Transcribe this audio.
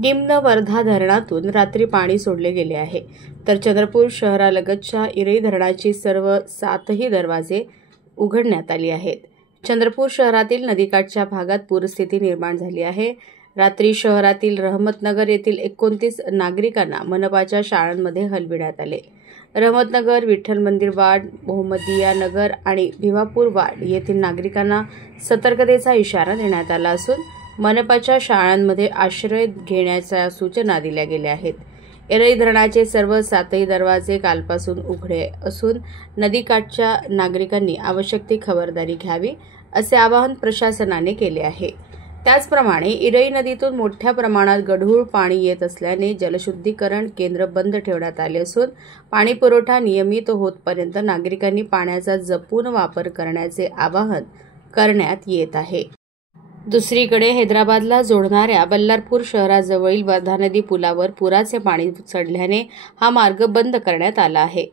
निम्न वर्धा धरणातून रात्री पाणी सोडले गेले आहे, तर चंद्रपूर शहरालगतच्या इरई धरणाची सर्व 7ही दरवाजे उघडण्यात आली आहेत. चंद्रपूर शहरातील नदीकाठच्या भागात पूरस्थिती निर्माण झाली आहे. रात्री शहरातील रहमतनगर येथील 29 नागरिकांना मनपाच्या शाळांमध्ये हलविण्यात आले. रहमतनगर, विठ्ठल मंदिर वार्ड, मोहम्मदिया नगर आणि भिवापूर वार्ड येथील नागरिकांना सतर्कतेचा इशारा देण्यात आला असून मनपाच्या शाळांमध्ये आश्रय घेण्याच्या सूचना दिल्या गेल्या आहेत. इरई धरणाचे सर्व 7ही दरवाजे कालपासून उघडे असून नदीकाठच्या नागरिकांनी आवश्यक ती खबरदारी घ्यावी असे आवाहन प्रशासनाने केले आहे. त्याचप्रमाणे इरई नदीतून मोठ्या प्रमाणात गढूळ पाणी येत असल्याने जलशुद्धीकरण केंद्र बंद ठेवण्यात आले असून पाणीपुरवठा नियमित होतपर्यंत नागरिकांनी पाण्याचा जपून वापर करण्याचे आवाहन करण्यात येत आहे. दुसरीकडे हैदराबादला जोडणाऱ्या बल्लारपूर शहराजवळील वर्धा नदी पुलावर पुराचे पाणी चढल्याने हा मार्ग बंद करण्यात आला आहे.